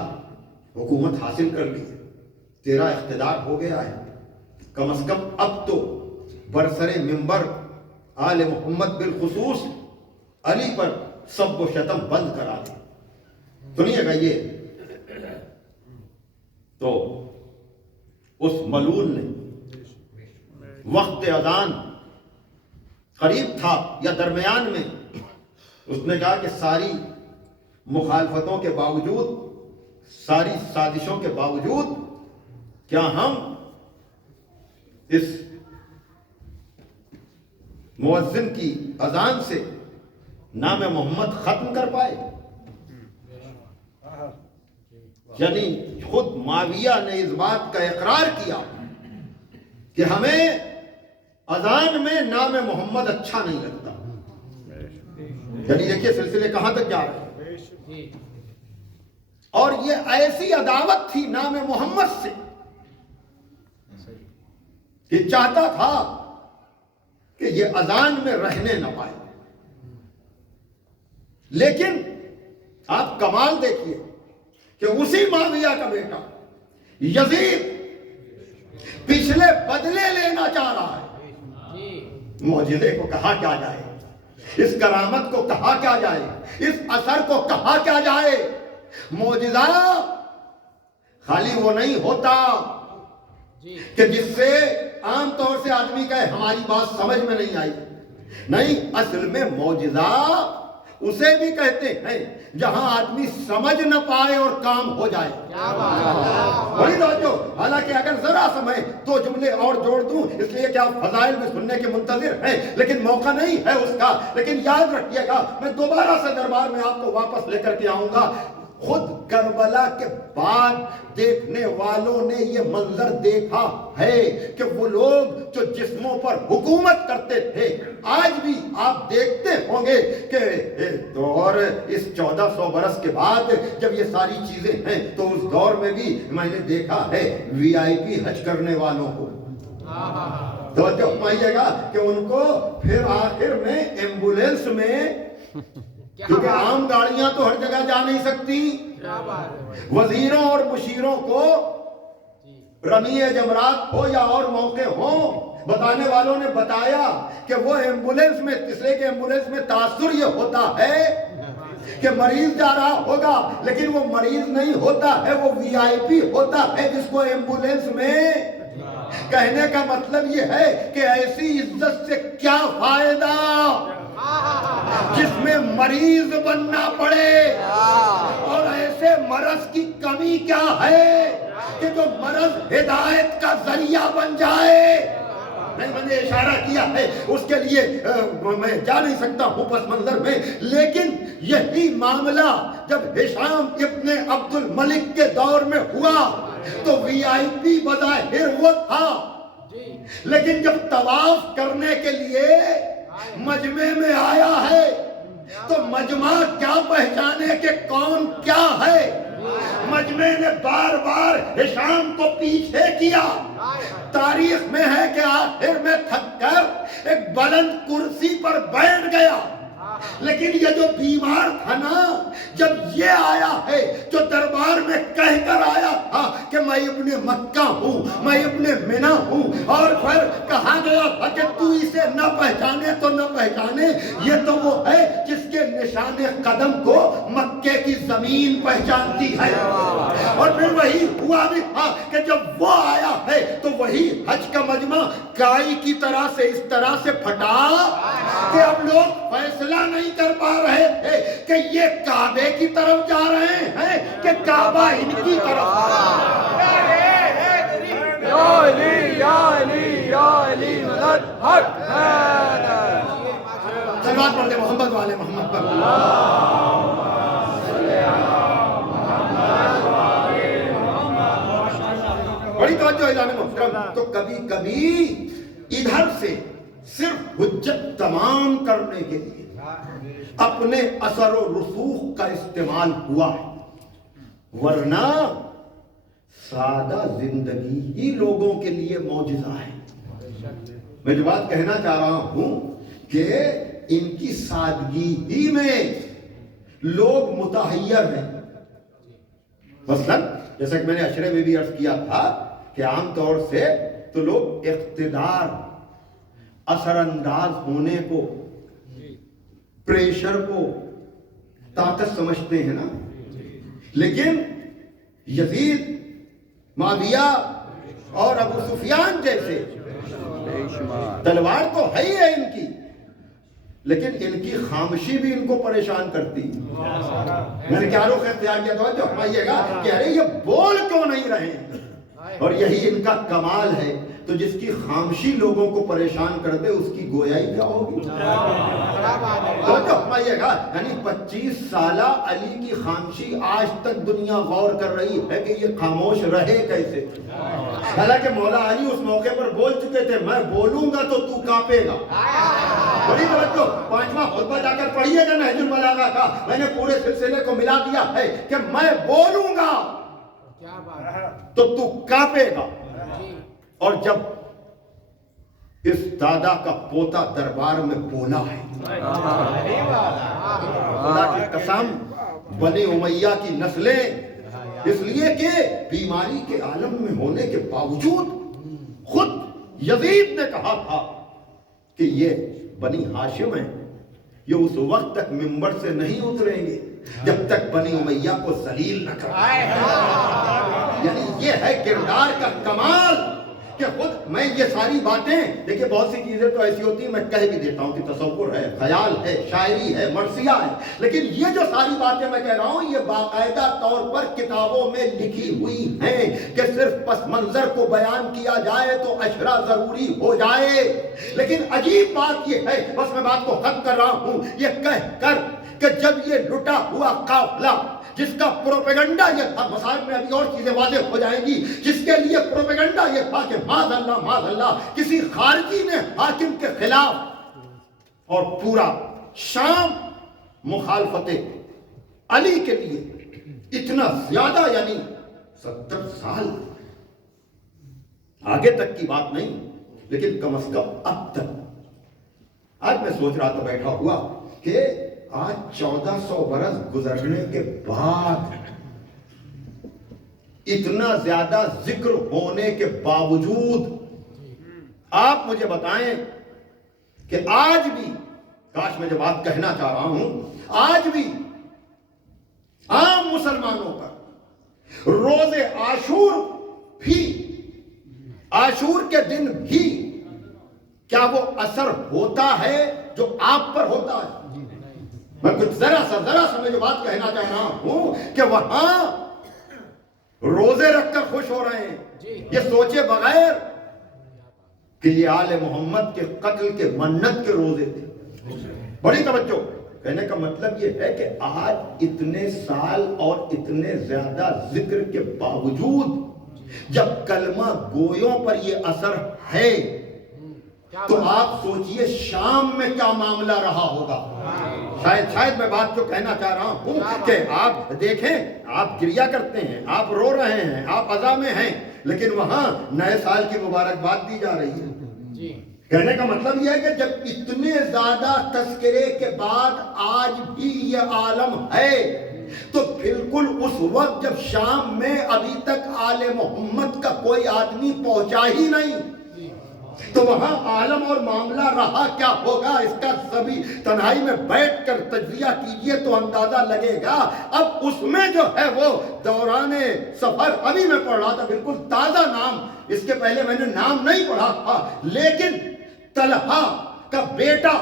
حکومت حاصل کر لی، تیرا اقتدار ہو گیا ہے، کم از کم اب تو برسر منبر آل محمد بالخصوص علی پر سب و شتم بند کرا دے۔ سنیے گا یہ، تو اس ملعون نے وقت اذان قریب تھا یا درمیان میں، اس نے کہا کہ ساری مخالفتوں کے باوجود، ساری سازشوں کے باوجود کیا ہم اس مؤذن کی اذان سے نام محمد ختم کر پائے؟ یعنی خود معاویہ نے اس بات کا اقرار کیا کہ ہمیں اذان میں نام محمد اچھا نہیں لگتا۔ یعنی دیکھیے سلسلے کہاں تک جا رہے ہیں، اور یہ ایسی عداوت تھی نام محمد سے کہ چاہتا تھا کہ یہ اذان میں رہنے نہ پائے۔ لیکن آپ کمال دیکھیے کہ اسی معاویہ کا بیٹا یزید پچھلے بدلے لینا چاہ رہا ہے۔ معجزے کو کہا کیا جائے، اس کرامت کو کہا کیا جائے، اس اثر کو کہا کیا جائے۔ معجزہ خالی وہ نہیں ہوتا کہ جس سے عام طور سے آدمی کہے ہماری بات سمجھ میں نہیں آئی، نہیں، اصل میں معجزہ اسے بھی کہتے ہیں جہاں آدمی سمجھ نہ پائے اور کام ہو جائے۔ بڑی توجہ، حالانکہ اگر ذرا سا میں دو جملے اور جوڑ دوں، اس لیے کہ آپ فضائل میں سننے کے منتظر ہیں لیکن موقع نہیں ہے اس کا، لیکن یاد رکھیے گا میں دوبارہ سے دربار میں آپ کو واپس لے کر کے آؤں گا۔ خود کربلا کے بعد دیکھنے والوں نے یہ منظر دیکھا ہے کہ وہ لوگ جو جسموں پر حکومت کرتے تھے، آج بھی آپ دیکھتے ہوں گے کہ دور اس 1400 برس کے بعد جب یہ ساری چیزیں ہیں تو اس دور میں بھی میں نے دیکھا ہے وی آئی پی حج کرنے والوں کو، توجہ فرمائیے گا کہ ان کو پھر آخر میں ایمبولینس میں، کیونکہ عام گاڑیاں تو ہر جگہ جا نہیں سکتی، وزیروں اور مشیروں کو رمی جمرات ہو یا اور موقع ہو، بتانے والوں نے بتایا کہ وہ ایمبولینس میں، اس لیے کہ ایمبولینس میں تاثر یہ ہوتا ہے کہ مریض جا رہا ہوگا لیکن وہ مریض نہیں ہوتا ہے، وہ وی آئی پی ہوتا ہے جس کو ایمبولینس میں، کہنے کا مطلب یہ ہے کہ ایسی عزت سے کیا فائدہ جس میں مریض بننا پڑے، اور ایسے مرض کی کمی کیا ہے کہ جو مرض ہدایت کا ذریعہ بن جائے۔ میں نے اشارہ کیا ہے، اس کے لیے میں جا نہیں سکتا ہوں پس منظر میں، لیکن یہی معاملہ جب ہشام ابن عبد الملک کے دور میں ہوا تو وی آئی پی بظاہر وہ تھا، لیکن جب طواف کرنے کے لیے مجمع میں آیا ہے تو مجمع کیا پہچانے کہ کون کیا ہے۔ مجمع نے بار بار ہشام کو پیچھے کیا، تاریخ میں ہے کہ آخر میں تھک کر ایک بلند کرسی پر بیٹھ گیا، لیکن یہ جو بیمار تھا نا، جب یہ آیا ہے جو دربار میں کہہ کر آیا تھا کہ میں ابن مکہ ہوں، میں ابن منی ہوں، اور پھر کہا گیا تھا کہ تو اسے نہ پہچانے تو نہ پہچانے، یہ تو وہ ہے جس کے نشان قدم کو مکے کی زمین پہچانتی ہے۔ اور پھر وہی ہوا بھی تھا کہ جب وہ آیا ہے تو وہی حج کا مجمع کائی کی طرح سے اس طرح سے پھٹا کہ اب لوگ فیصلہ نہیں کر پا رہے تھے کہ یہ کعبے کی طرف جا رہے ہیں کہ کعبہ ان کی طرف آ رہا ہے۔ یا علی یا علی یا علی مدد حق صلوات پڑھتے محمد والے محمد پر۔ بڑی توجہ اعلان محترم، تو کبھی کبھی ادھر سے صرف حجت تمام کرنے کے لیے اپنے اثر و رسوخ کا استعمال ہوا ہے، ورنہ سادہ زندگی ہی لوگوں کے لیے معجزہ ہے۔ میں جو بات کہنا چاہ رہا ہوں کہ ان کی سادگی ہی میں لوگ متحیر ہیں. مثلا جیسا کہ میں نے اشرے میں بھی عرض کیا تھا کہ عام طور سے تو لوگ اقتدار، اثر انداز ہونے کو، پریشر کو طاقت سمجھتے ہیں نا. لیکن یزید، معاویہ اور ابو سفیان جیسے تلوار تو ہے ہی ہے ان کی، لیکن ان کی خاموشی بھی ان کو پریشان کرتی. میں نے کیا رخ اختیار کیا تھا جو فرمائیے گا کہ ارے یہ بول کیوں نہیں رہے، اور یہی ان کا کمال ہے. تو جس کی خاموشی لوگوں کو پریشان کر دے اس کی گویائی کیا ہوگی. تو جو فرمائیے گا یعنی 25 سالہ علی کی خاموشی آج تک دنیا غور کر رہی ہے کہ یہ خاموش رہے کیسے. حالانکہ مولا علی اس موقع پر بول چکے تھے میں بولوں گا تو تو کانپے گا. بڑی توجہ، 5واں خطبہ جا کر پڑھیے گا نہج البلاغہ کا، میں نے پورے سلسلے کو ملا دیا ہے کہ میں بولوں گا تو تو کانپے گا. اور جب اس دادا کا پوتا دربار میں بولا ہے، خدا کی قسم بنی امیہ کی نسلیں اس لیے کہ بیماری کے عالم میں ہونے کے باوجود خود یزید نے کہا تھا کہ یہ بنی ہاشم ہیں، یہ اس وقت تک منبر سے نہیں اتریں گے جب تک بنی امیہ کو ذلیل نہ کریں. یعنی یہ ہے کردار کا کمال کہ خود میں یہ ساری باتیں دیکھیں، بہت سی چیزیں تو ایسی ہوتی ہیں میں کہہ بھی دیتا ہوں کہ تصور ہے، خیال ہے، شاعری ہے، مرثیہ ہے، لیکن یہ جو ساری باتیں میں کہہ رہا ہوں یہ باقاعدہ طور پر کتابوں میں لکھی ہوئی ہیں کہ صرف پس منظر کو بیان کیا جائے تو اشرا ضروری ہو جائے. لیکن عجیب بات یہ ہے، بس میں بات کو ختم کر رہا ہوں یہ کہہ کر کہ جب یہ لٹا ہوا قافلہ جس کا پروپیگنڈا یہ تھا، مسائل میں ابھی اور چیزیں واضح ہو جائیں گی، جس کے لیے پروپیگنڈا یہ تھا کہ معاذ اللہ کسی خارجی نے حاکم کے خلاف، اور پورا شام مخالفت علی کے لیے اتنا زیادہ، یعنی 70 سال آگے تک کی بات نہیں، لیکن کم از کم اب تک. آج میں سوچ رہا تھا بیٹھا ہوا کہ آج 1400 برس گزرنے کے بعد اتنا زیادہ ذکر ہونے کے باوجود آپ مجھے بتائیں کہ آج بھی، کاش میں جو بات کہنا چاہ رہا ہوں، آج بھی عام مسلمانوں پر روز عاشور بھی، عاشور کے دن بھی کیا وہ اثر ہوتا ہے جو آپ پر ہوتا ہے. میں کچھ ذرا سا میں جو بات کہنا چاہ رہا ہوں کہ وہاں روزے رکھ کر خوش ہو رہے ہیں یہ سوچے بغیر کہ یہ آل محمد کے قتل کے منت کے روزے تھے. بڑی توجہ، کہنے کا مطلب یہ ہے کہ آج اتنے سال اور اتنے زیادہ ذکر کے باوجود جب کلمہ گویوں پر یہ اثر ہے تو آپ سوچئے شام میں کیا معاملہ رہا ہوگا. شاید میں بات جو کہنا چاہ رہا ہوں کہ آپ دیکھیں، آپ گریہ کرتے ہیں، آپ رو رہے ہیں، آپ عزا میں ہیں، لیکن وہاں نئے سال کی مبارکباد دی جا رہی ہے. کہنے کا مطلب یہ ہے کہ جب اتنے زیادہ تذکرے کے بعد آج بھی یہ عالم ہے تو بالکل اس وقت جب شام میں ابھی تک آل محمد کا کوئی آدمی پہنچا ہی نہیں تو وہاں عالم اور معاملہ رہا کیا ہوگا. اس کا سبھی تنہائی میں بیٹھ کر تجزیہ کیجئے تو اندازہ لگے گا. اب اس میں جو ہے وہ دوران سفر، ابھی میں پڑھ رہا تھا بالکل تازہ نام، اس کے پہلے میں نے نام نہیں پڑھا تھا، لیکن طلحہ کا بیٹا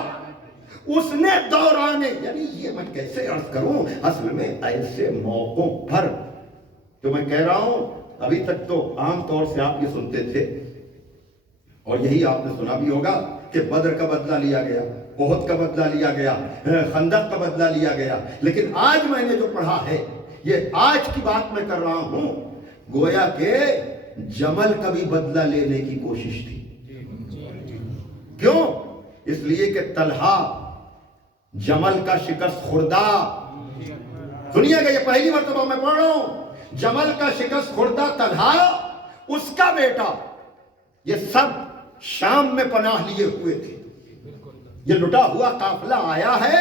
اس نے دوران، یعنی یہ میں کیسے عرض کروں، اصل میں ایسے موقعوں پر جو میں کہہ رہا ہوں ابھی تک تو عام طور سے آپ یہ سنتے تھے اور یہی آپ نے سنا بھی ہوگا کہ بدر کا بدلہ لیا گیا، احد کا بدلہ لیا گیا، خندق کا بدلہ لیا گیا، لیکن آج میں نے جو پڑھا ہے یہ آج کی بات میں کر رہا ہوں، گویا کہ جمل کا بھی بدلہ لینے کی کوشش تھی. کیوں؟ اس لیے کہ طلحہ جمل کا شکست خوردہ، سنیے گا یہ پہلی مرتبہ میں پڑھ رہا ہوں، جمل کا شکست خوردہ طلحہ، اس کا بیٹا، یہ سب شام میں پناہ لیے ہوئے تھے. یہ لٹا ہوا قافلہ آیا ہے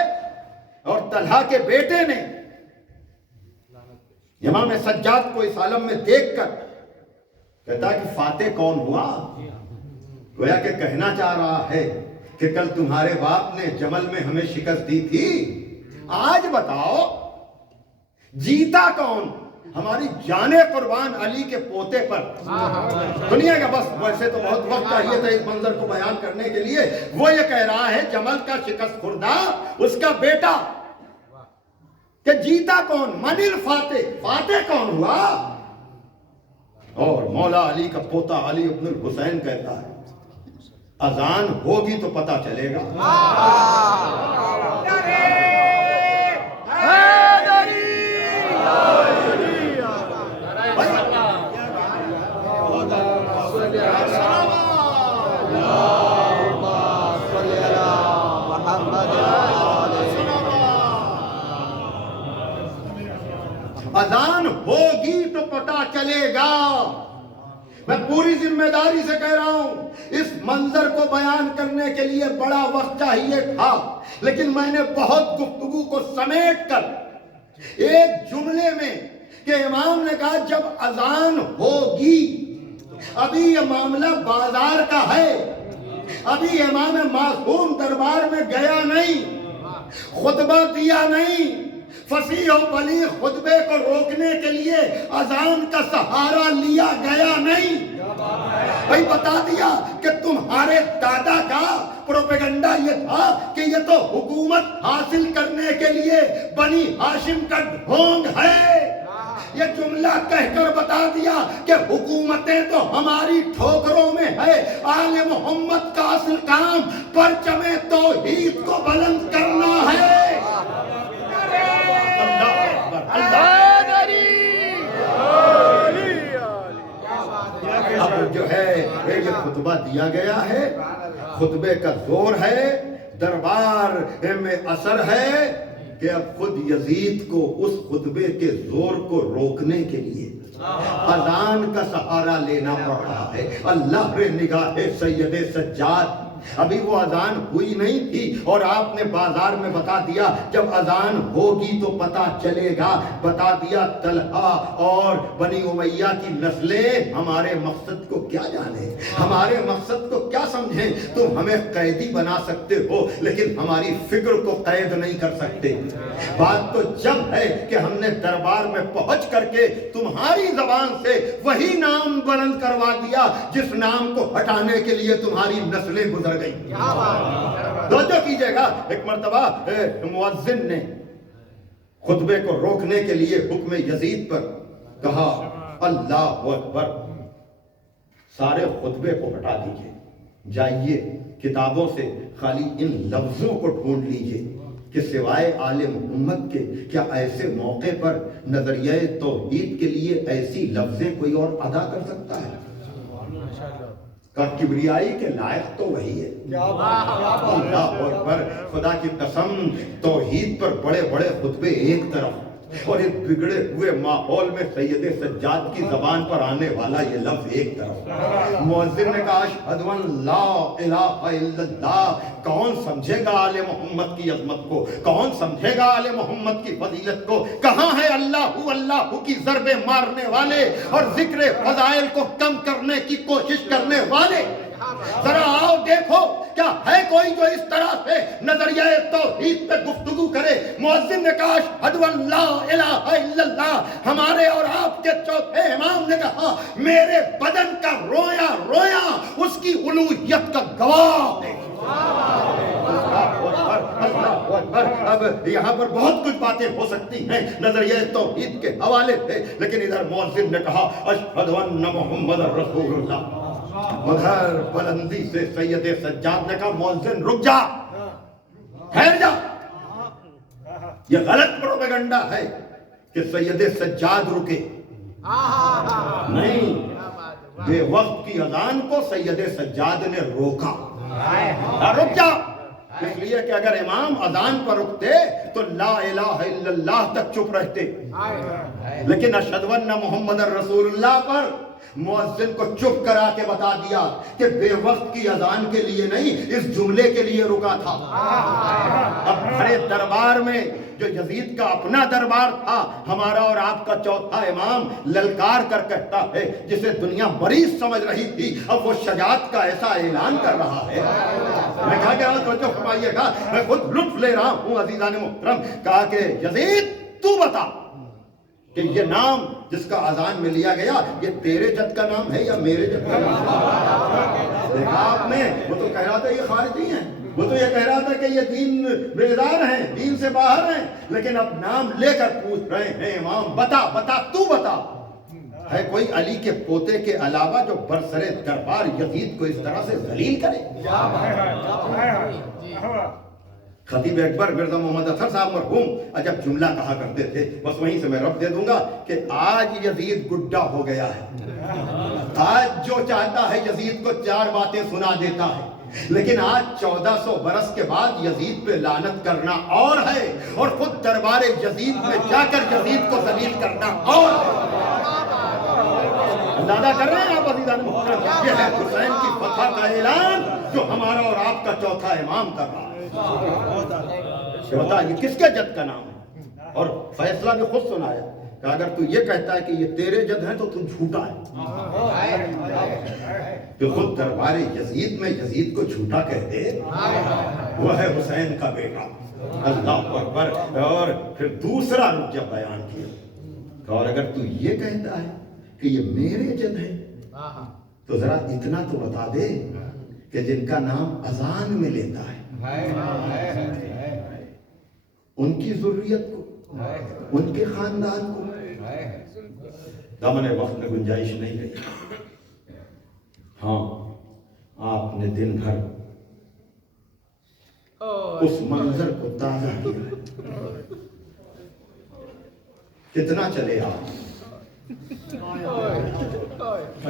اور طلحہ کے بیٹے نے امام سجاد کو اس عالم میں دیکھ کر کہتا کہ فاتح کون ہوا؟ گویا کہ کہنا چاہ رہا ہے کہ کل تمہارے باپ نے جمل میں ہمیں شکست دی تھی، آج بتاؤ جیتا کون؟ ہماری جان قربان علی کے پوتے پر دنیا کا بس ویسے تو بہت وقت چاہیے تھا اس منظر کو بیان کرنے کے لیے. وہ یہ کہہ رہا ہے جمل کا شکست خوردہ اس کا بیٹا کہ جیتا کون؟ من الفاتح، فاتح کون ہوا؟ اور مولا علی کا پوتا علی ابن الحسین کہتا ہے اذان ہوگی تو پتہ چلے گا. اذان ہوگی تو پتہ چلے گا. میں پوری ذمہ داری سے کہہ رہا ہوں اس منظر کو بیان کرنے کے لیے بڑا وقت چاہیے تھا، لیکن میں نے بہت گفتگو کو سمیٹ کر ایک جملے میں کہ امام نے کہا جب اذان ہوگی، ابھی یہ معاملہ بازار کا ہے، ابھی امام معصوم دربار میں گیا نہیں، خطبہ دیا نہیں، فصیح و بلیغ خطبے کو روکنے کے لیے اذان کا سہارا لیا گیا نہیں. بھائی بتا دیا کہ تمہارے دادا کا پروپیگنڈا یہ تھا کہ یہ تو حکومت حاصل کرنے کے لیے بنی ہاشم کا ڈھونگ ہے. یہ جملہ کہہ کر بتا دیا کہ حکومتیں تو ہماری ٹھوکروں میں ہے، آل محمد کا اصل کام پرچم توحید کو بلند کرنا ہے. اب جو ہے یہ خطبہ دیا گیا ہے، خطبے کا زور ہے، دربار میں اثر ہے کہ اب خود یزید کو اس خطبے کے زور کو روکنے کے لیے اذان کا سہارا لینا پڑ رہا ہے. اللہ رے نگاہ سید سجاد، ابھی وہ اذان ہوئی نہیں تھی اور آپ نے بازار میں بتا دیا جب اذان ہوگی تو پتہ چلے گا. بتا دیا طلحہ اور بنی امیہ کی نسلیں ہمارے مقصد کو کیا جانے، ہمارے مقصد کو کیا سمجھیں. تم ہمیں قیدی بنا سکتے ہو لیکن ہماری فکر کو قید نہیں کر سکتے. بات تو جب ہے کہ ہم نے دربار میں پہنچ کر کے تمہاری زبان سے وہی نام بلند کروا دیا جس نام کو ہٹانے کے لیے تمہاری نسلیں گزر گئی. توجہ کیجئے گا، ایک مرتبہ مؤذن نے خطبے کو روکنے کے لیے حکم یزید پر کہا اللہ اکبر، سارے خطبے کو ہٹا دیجئے، جائیے کتابوں سے خالی ان لفظوں کو ڈھونڈ لیجئے کہ سوائے آل محمد کے کیا ایسے موقع پر نظریہ توحید کے لیے ایسی لفظیں کوئی اور ادا کر سکتا ہے؟ کبریائی کے لائق تو وہی ہے. اللہ اکبر، خدا کی قسم، توحید پر بڑے بڑے خطبے ایک طرف اور اس بگڑے ہوئے ماحول میں سید سجاد کی زبان پر آنے والا یہ لفظ ایک طرف. مؤذن نے کہا اشہد ان لا الہ الا اللہ. کون سمجھے گا آل محمد کی عظمت کو؟ کون سمجھے گا آل محمد کی فضیلت کو؟ کہاں ہے اللہ اللہ کی ضربیں مارنے والے اور ذکر فضائل کو کم کرنے کی کوشش کرنے والے؟ ذرا آؤ دیکھو کیا ہے کوئی جو اس طرح سے نظریہ توحید پہ گفتگو کرے. مؤذن نے کہا اشہد ان لا الہ الا اللہ. ہمارے اور آپ کے چوتھے امام نے کہا میرے بدن کا رویا رویا اس کی الوہیت کا گواہ ہے. اب یہاں پر بہت کچھ باتیں ہو سکتی ہیں نظریہ توحید کے حوالے سے، لیکن ادھر مؤذن نے کہا اشہد ان محمد رسول اللہ. مگر بلندی سے سید سجاد نے کہا مؤذن رک جا، ٹھہر جا. یہ غلط پروپیگنڈا ہے کہ سید سجاد رکے. نہیں، بے وقت کی اذان کو سید سجاد نے روکا. رک جا، اس لیے کہ اگر امام اذان پر رکتے تو لا الہ الا اللہ تک چپ رہتے، لیکن اشہد ان محمد رسول اللہ پر مؤذن کو چپ کرا کے بتا دیا کہ بے وقت کی اذان کے لیے نہیں، اس جملے کے لیے رکا تھا۔ اب بڑے دربار میں جو یزید کا اپنا دربار تھا، ہمارا اور آپ کا چوتھا امام للکار کر کہتا ہے، جسے دنیا مریض سمجھ رہی تھی، اب وہ شجاعت کا ایسا اعلان کر رہا ہے۔ میں کہا کہ توجہ فرمائیے گا، میں خود لطف لے رہا ہوں عزیزان محترم۔ کہا کہ یزید تو بتا کہ یہ نام جس کا اذان میں لیا گیا، یہ تیرے جد کا نام ہے یا میرے جد کا نام ہے؟ دیکھا آپ نے، وہ تو کہہ رہا تھا یہ خارجی ہیں، وہ تو یہ کہہ رہا تھا کہ یہ دین بیدار ہیں، دین سے باہر ہیں، لیکن اب نام لے کر پوچھ رہے ہیں امام بتا بتا تو بتا، ہے کوئی علی کے پوتے کے علاوہ جو برسر دربار یزید کو اس طرح سے ذلیل کرے؟ خطیب اکبر مرزا محمد اظہر صاحب مرحوم جب جملہ کہا کرتے تھے، بس وہیں سے میں رب دے دوں گا، کہ آج یزید گڈا ہو گیا ہے، آج جو چاہتا ہے یزید کو 4 باتیں سنا دیتا ہے، لیکن آج 1400 برس کے بعد یزید پہ لعنت کرنا اور ہے، اور خود دربار یزید میں جا کر یزید کو ذلیل کرنا اور ہے۔ اندازہ کر رہے ہیں آپ عزیزان محترم، یہ ہے حسین کی فتح کا اعلان جو ہمارا اور آپ کا چوتھا امام کر رہا ہے۔ بتا یہ کس کے جد کا نام ہے؟ اور فیصلہ بھی خود سنایا کہ اگر تو یہ کہتا ہے کہ یہ تیرے جد ہیں تو تو جھوٹا ہے، کہ خود دربار یزید میں یزید کو جھوٹا کہتے، وہ ہے حسین کا بیٹا، اللہ اکبر۔ اور پھر دوسرا رکیہ بیان کیا، اور اگر تو یہ کہتا ہے کہ یہ میرے جد ہیں تو ذرا اتنا تو بتا دے کہ جن کا نام اذان میں لیتا ہے، ان کی ذریت کو، ان کے خاندان کو دامن وقت میں گنجائش نہیں ہے۔ ہاں آپ نے دن بھر اس منظر کو تازہ کیا، کتنا چلے آپ،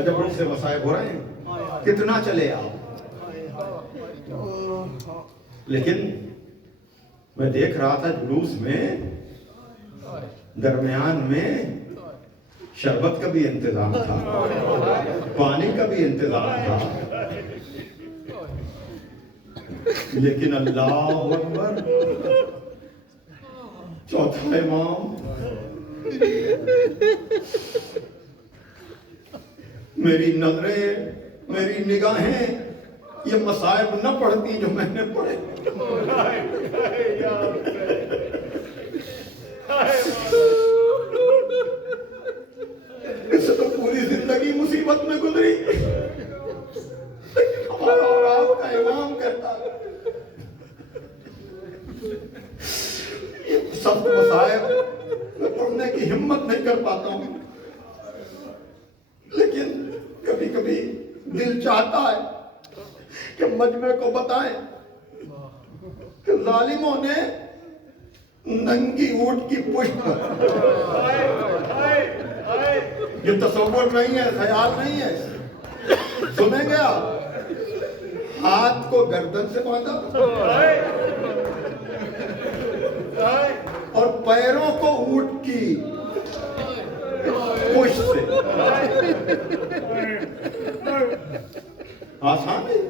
جب ان سے مصائب ہو رہے ہیں، کتنا چلے آپ، لیکن میں دیکھ رہا تھا جلوس میں درمیان میں شربت کا بھی انتظام تھا، پانی کا بھی انتظام تھا، لیکن اللہ اکبر، چوتھا امام، میری نظریں، میری نگاہیں یہ مصائب نہ پڑھتی جو میں نے پڑھے، اس سے تو پوری زندگی مصیبت میں گزری، ہمارا اور آپ کا امام کہتا ہے یہ سخت مصائب میں پڑھنے کی ہمت نہیں کر پاتا ہوں، لیکن کبھی کبھی دل چاہتا ہے کہ مجمع کو بتائیں کہ ظالموں نے ننگی اونٹ کی پشت پر، یہ تصور نہیں ہے، خیال نہیں ہے، سنیں گے آپ، ہاتھ کو گردن سے باندھا اور پیروں کو اونٹ کی پشت سے، آسان ہے؟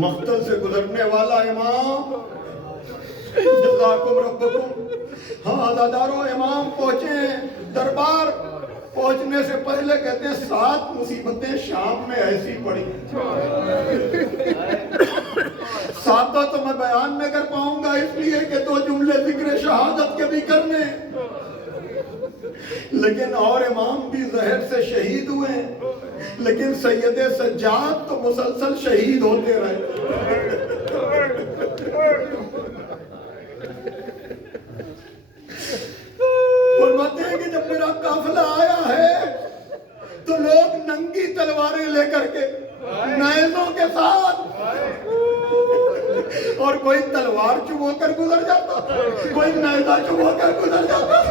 مقتل سے گزرنے والا امام، جزاکم ربکم، ہاں عزادارو امام پہنچے دربار، پہنچنے سے پہلے کہتے ہیں 7 مصیبتیں شام میں ایسی پڑی، 7 تو میں بیان میں کر پاؤں گا اس لیے کہ 2 جملے ذکر شہادت کے بھی کرنے، لیکن اور امام بھی زہر سے شہید ہوئے، لیکن سید سجاد تو مسلسل شہید ہوتے رہے۔ فرماتے ہیں کہ جب میرا قافلہ آیا ہے تو لوگ ننگی تلواریں لے کر کے، نیزوں کے ساتھ، اور کوئی تلوار چبو کر گزر جاتا، کوئی نیزہ چبو کر گزر جاتا۔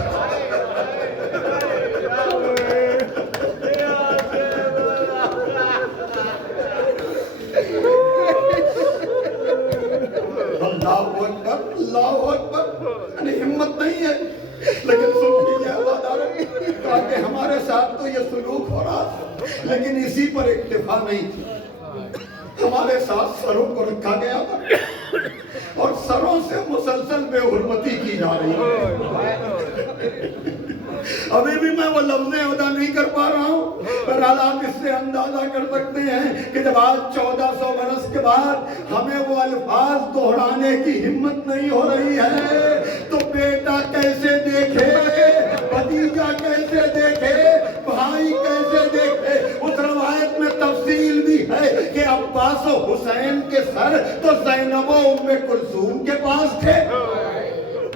اللہ اکبر، اللہ اکبر، یعنی ہمت نہیں ہے. لیکن سن لیجیے عزادارو، کہا کہ ہمارے ساتھ تو یہ سلوک ہو رہا تھا، لیکن اسی پر اکتفا نہیں تھی. ہمارے ساتھ سروں کو رکھا گیا تھا اور سروں سے مسلسل بے حرمتی کی جا رہی ہے. ابھی بھی میں وہ لفظیں ادا نہیں کر پا رہا ہوں، بہرحال آپ اس سے اندازہ کر سکتے ہیں کہ جب آج 1400 برس کے بعد ہمیں وہ الفاظ دہرانے کی ہمت نہیں ہو رہی ہے تو بیٹا کیسے دیکھے، بھتیجا کیسے دیکھے، بھائی کیسے دیکھے. اس روایت میں تفصیل بھی ہے کہ عباس و حسین کے سر تو زینب و ام کلثوم کے پاس تھے،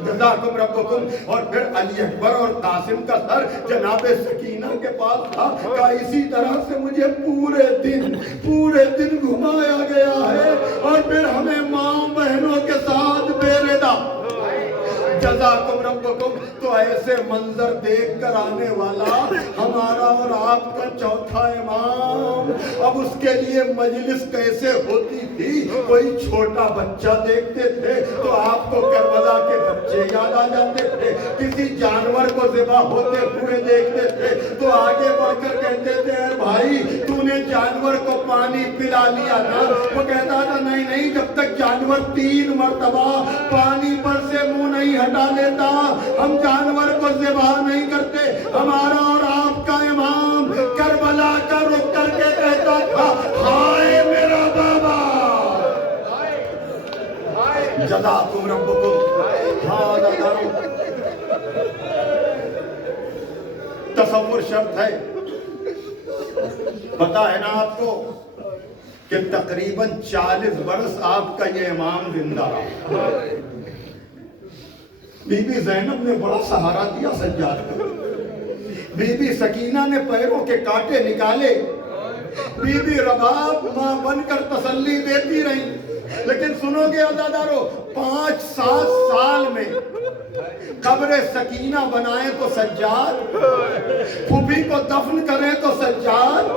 جزاکم ربکم، اور پھر علی اکبر اور قاسم کا سر جناب سکینہ کے پاس تھا. کہ اسی طرح سے مجھے پورے دن گھمایا گیا ہے اور پھر ہمیں ماں بہنوں کے ساتھ بیردا. جزاکم ربکم. تو ایسے منظر دیکھ کر آنے والا ہمارا اور آپ کا چوتھا امام، اب اس کے لیے مجلس کیسے ہوتی تھی. کوئی چھوٹا بچہ دیکھتے تھے تو آپ کو کربلا کے بچے یاد آ جاتے تھے، کسی جانور کو ذبح ہوتے ہوئے دیکھتے تھے تو آگے بڑھ کر کہتے تھے اے بھائی تو نے جانور کو پانی پلا لیا نا. وہ کہتا تھا نہیں، جب تک جانور 3 مرتبہ پانی پر سے منہ نہیں ہٹا لیتا ہم جانور کو ذبح نہیں کرتے. ہمارا اور آپ کا امام کربلا کا رخ کر کے کہتا تھا ہائے میرا بابا. جزاکم ربکم. ہاں دادارو، تصور شرط ہے. پتا ہے نا آپ کو کہ تقریباً 40 برس آپ کا یہ امام زندہ رہا. بی بی زینب نے بڑا سہارا دیا سجاد کو، بی بی سکینہ نے پیروں کے کانٹے نکالے، بی بی رباب ماں بن کر تسلی دیتی رہی. لیکن سنو گے عزادارو، 5-7 سال میں قبر سکینہ بنائے تو سجاد، پھوپھی کو دفن کریں تو سجاد،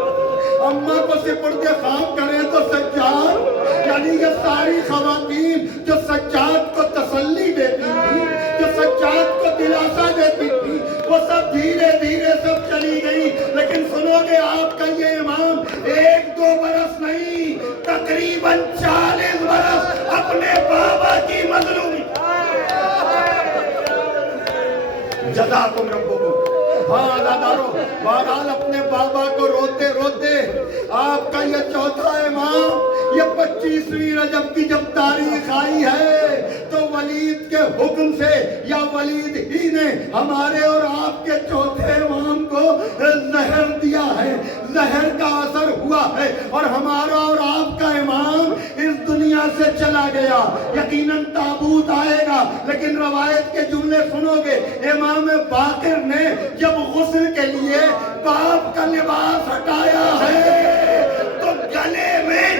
اماں کو سپرد خاک کریں تو سجاد. یعنی یہ ساری خواتین جو سجاد کو تسلی دیتی تھی، جو سجاد کو دلاسا دیتی تھی، وہ سب دھیرے دھیرے سب چلی گئی. لیکن سنو گے آپ کا یہ امام 1-2 برس نہیں، تقریباً 40 برس اپنے بابا کی مظلومی. جزاکم ربکم. ہاں دادارو، بہرحال اپنے بابا کو روتے روتے آپ کا یہ چوتھا امام، یہ 25ویں رجب کی جب تاریخ آئی ہے تو ولید کے حکم سے یا ولید ہی نے ہمارے اور آپ کے چوتھے امام کو زہر دیا ہے. زہر کا اثر ہوا ہے اور ہمارا اور آپ کا امام اس دنیا سے چلا گیا. یقیناً تابوت آئے گا، لیکن روایت کے جملے سنو گے. امام باقر نے جب غسل کے لیے باپ کا لباس ہٹایا ہے تو گلے میں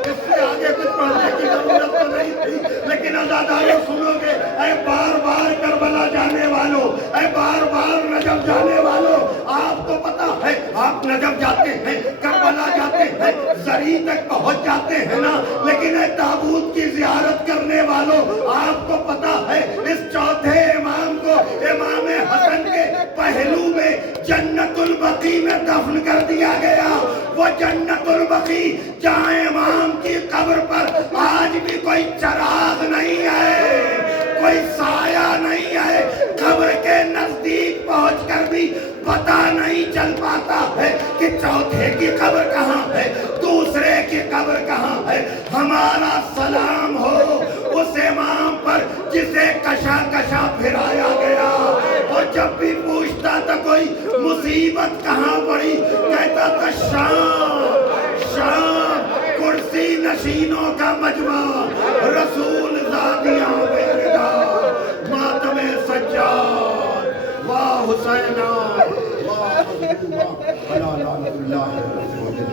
اس سے آگے کچھ پڑھنے کی ضرورت تو نہیں تھی، لیکن عزادارو سنو گے. اے بار بار کربلا جانے والوں، اے بار بار نجف جانے والوں، آپ کو پتا ہے آپ نجف جاتے ہیں، کربلا جاتے ہیں، زری تک پہنچ جاتے ہیں نا، لیکن اے تابوت کی زیارت کرنے والوں، آپ کو پتا ہے اس چوتھے امام کو امام حسن کے پہلو میں جنت البقیع میں دفن کر دیا گیا. وہ جنت البقیع جہاں امام کی قبر پر آج بھی کوئی چراغ نہیں ہے، کوئی سایہ نہیں ہے. قبر کے نزدیک پہنچ کر بھی پتہ نہیں چل پاتا ہے کہ چوتھے کی قبر کہاں ہے، دوسرے کی قبر کہاں ہے. ہمارا سلام ہو اس امام پر جسے کشا کشا پھرایا گیا، اور جب بھی پوچھتا تھا کوئی مصیبت کہاں پڑی کہتا تھا شام کرسی نشینوں کا مجمع، رسول زادیاں بیردا، ماتم سجاد، واہ حسینہ، واہ مظلومہ، علی لعنت اللہ.